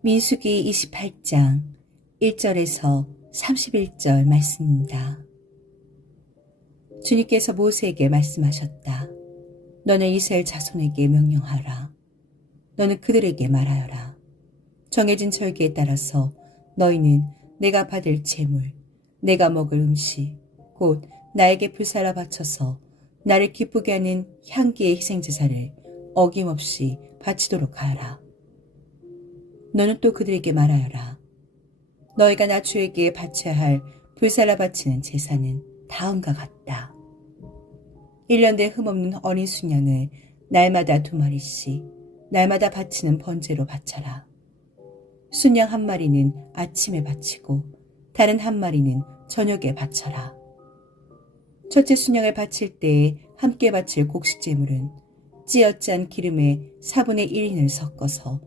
민수기 28장 1절에서 31절 말씀입니다. 주님께서 모세에게 말씀하셨다. 너는 이스라엘 자손에게 명령하라. 너는 그들에게 말하여라. 정해진 절기에 따라서 너희는 내가 받을 재물, 내가 먹을 음식, 곧 나에게 불사라 바쳐서 나를 기쁘게 하는 향기의 희생제사를 어김없이 바치도록 하라. 너는 또 그들에게 말하여라. 너희가 나 주에게 바쳐야 할 불사라 바치는 제사는 다음과 같다. 1년 내 흠없는 어린 수년을 날마다 두 마리씩 날마다 바치는 번제로 바쳐라. 순양 한 마리는 아침에 바치고 다른 한 마리는 저녁에 바쳐라. 첫째 순양을 바칠 때에 함께 바칠 곡식제물은 찌어짠 기름에 4분의 1인을 섞어서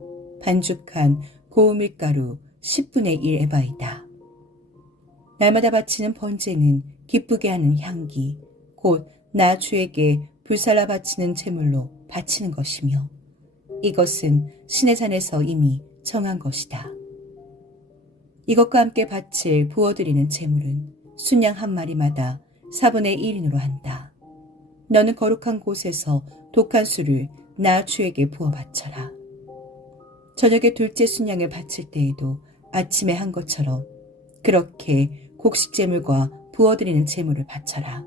반죽한 고운 밀가루 10분의 1 에바이다. 날마다 바치는 번제는 기쁘게 하는 향기, 곧 나 주에게 불살라 바치는 제물로 바치는 것이며 이것은 신의 산에서 이미 정한 것이다. 이것과 함께 바칠 부어드리는 제물은 순양 한 마리마다 4분의 1인으로 한다. 너는 거룩한 곳에서 독한 술을 나 주에게 부어 바쳐라. 저녁에 둘째 순양을 바칠 때에도 아침에 한 것처럼 그렇게 곡식 제물과 부어드리는 제물을 바쳐라.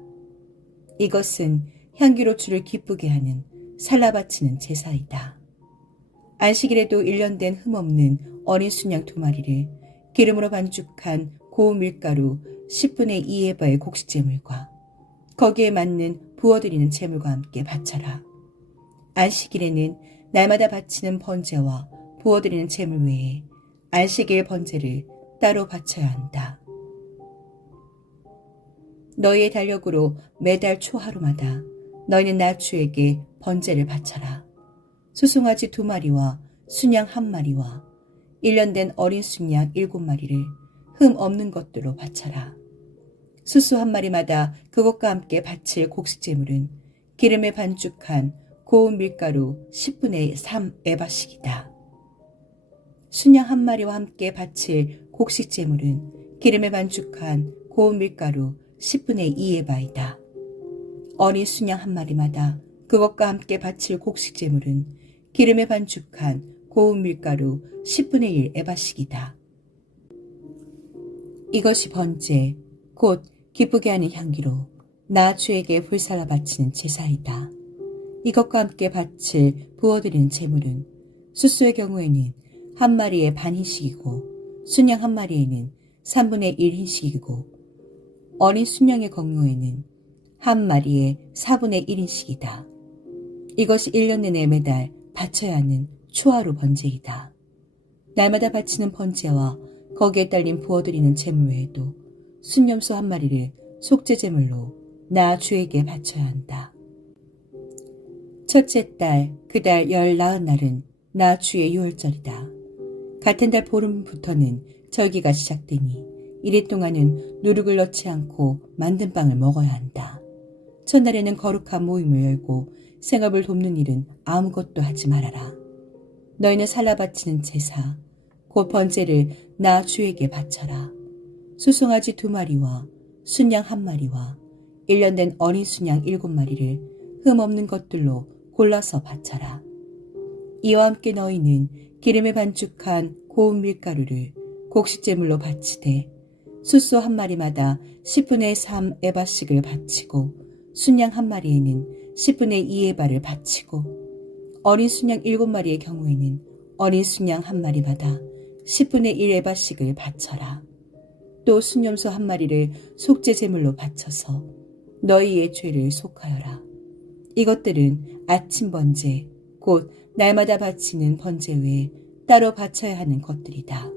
이것은 향기로 주를 기쁘게 하는 살라 바치는 제사이다. 안식일에도 1년 된 흠없는 어린 순양 두 마리를 기름으로 반죽한 고운 밀가루 10분의 2에바의 곡식 제물과 거기에 맞는 부어드리는 제물과 함께 바쳐라. 안식일에는 날마다 바치는 번제와 부어드리는 제물 외에 안식일 번제를 따로 바쳐야 한다. 너희의 달력으로 매달 초하루마다 너희는 나 주에게 번제를 바쳐라. 수송아지 두 마리와 순양 한 마리와 1년 된 어린 순양 일곱 마리를 흠 없는 것들로 바쳐라. 수수 한 마리마다 그것과 함께 바칠 곡식제물은 기름에 반죽한 고운 밀가루 10분의 3 에바씩이다. 순양 한 마리와 함께 바칠 곡식 제물은 기름에 반죽한 고운 밀가루 10분의 2의 바이다. 어린 순양 한 마리마다 그것과 함께 바칠 곡식 제물은 기름에 반죽한 고운 밀가루 10분의 1 에바씩이다. 이것이 번째, 곧 기쁘게 하는 향기로 나 주에게 불살라 바치는 제사이다. 이것과 함께 바칠 부어드리는 제물은 수수의 경우에는 한 마리에 반 흰식이고 순양 한 마리에는 3분의 1 흰식이고 어린 순양의 경우에는 한 마리에 4분의 1인씩이다. 이것이 1년 내내 매달 바쳐야 하는 초하루 번제이다. 날마다 바치는 번제와 거기에 딸린 부어드리는 제물 외에도 순념소 한 마리를 속죄 제물로 나 주에게 바쳐야 한다. 첫째 달, 그 달 열 나흔 날은 나 주의 유월절이다. 같은 달 보름부터는 절기가 시작되니 이래 동안은 누룩을 넣지 않고 만든 빵을 먹어야 한다. 첫날에는 거룩한 모임을 열고 생업을 돕는 일은 아무것도 하지 말아라. 너희는 살라 바치는 제사, 곧 번제를 나 주에게 바쳐라. 수송아지 두 마리와 순양 한 마리와 1년 된 어린 순양 일곱 마리를 흠 없는 것들로 골라서 바쳐라. 이와 함께 너희는 기름에 반죽한 고운 밀가루를 곡식제물로 바치되 수소 한 마리마다 10분의 3 에바씩을 바치고 순양 한 마리에는 10분의 2 에바를 바치고 어린 순양 7마리의 경우에는 어린 순양 한 마리마다 10분의 1 에바씩을 바쳐라. 또 순염소 한 마리를 속죄 제물로 바쳐서 너희의 죄를 속하여라. 이것들은 아침 번제, 곧 날마다 바치는 번제 외에 따로 바쳐야 하는 것들이다.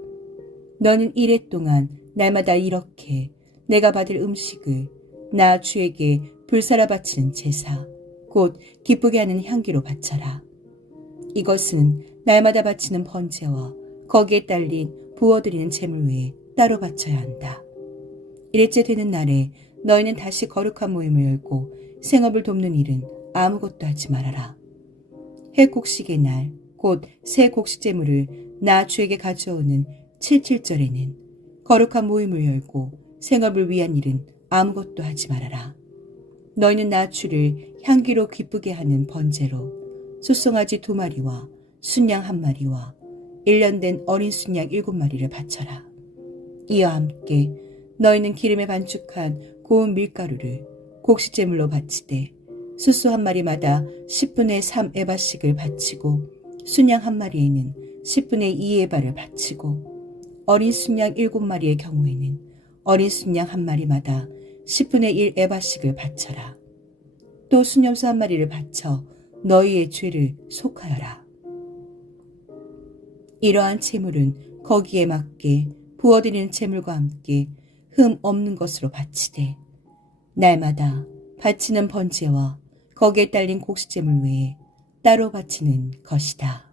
너는 이래 동안 날마다 이렇게 내가 받을 음식을 나 주에게 불사라 바치는 제사, 곧 기쁘게 하는 향기로 바쳐라. 이것은 날마다 바치는 번제와 거기에 딸린 부어드리는 제물 외에 따로 바쳐야 한다. 일째 되는 날에 너희는 다시 거룩한 모임을 열고 생업을 돕는 일은 아무것도 하지 말아라. 해곡식의 날, 곧 새 곡식 제물을 나 주에게 가져오는 칠칠절에는 거룩한 모임을 열고 생업을 위한 일은 아무것도 하지 말아라. 너희는 나 주를 향기로 기쁘게 하는 번제로 소송아지 두 마리와 순양 한 마리와 일년된 어린 순양 일곱 마리를 바쳐라. 이와 함께 너희는 기름에 반죽한 고운 밀가루를 곡식제물로 바치되 수수 한 마리마다 10분의 3 에바씩을 바치고 순양 한 마리에는 10분의 2 에바를 바치고 어린 순양 일곱 마리의 경우에는 어린 순양 한 마리마다 10분의 1 에바씩을 바쳐라. 또 순염소 한 마리를 바쳐 너희의 죄를 속하여라. 이러한 제물은 거기에 맞게 부어드리는 제물과 함께 흠 없는 것으로 바치되 날마다 바치는 번제와 거기에 딸린 곡식제물 외에 따로 바치는 것이다.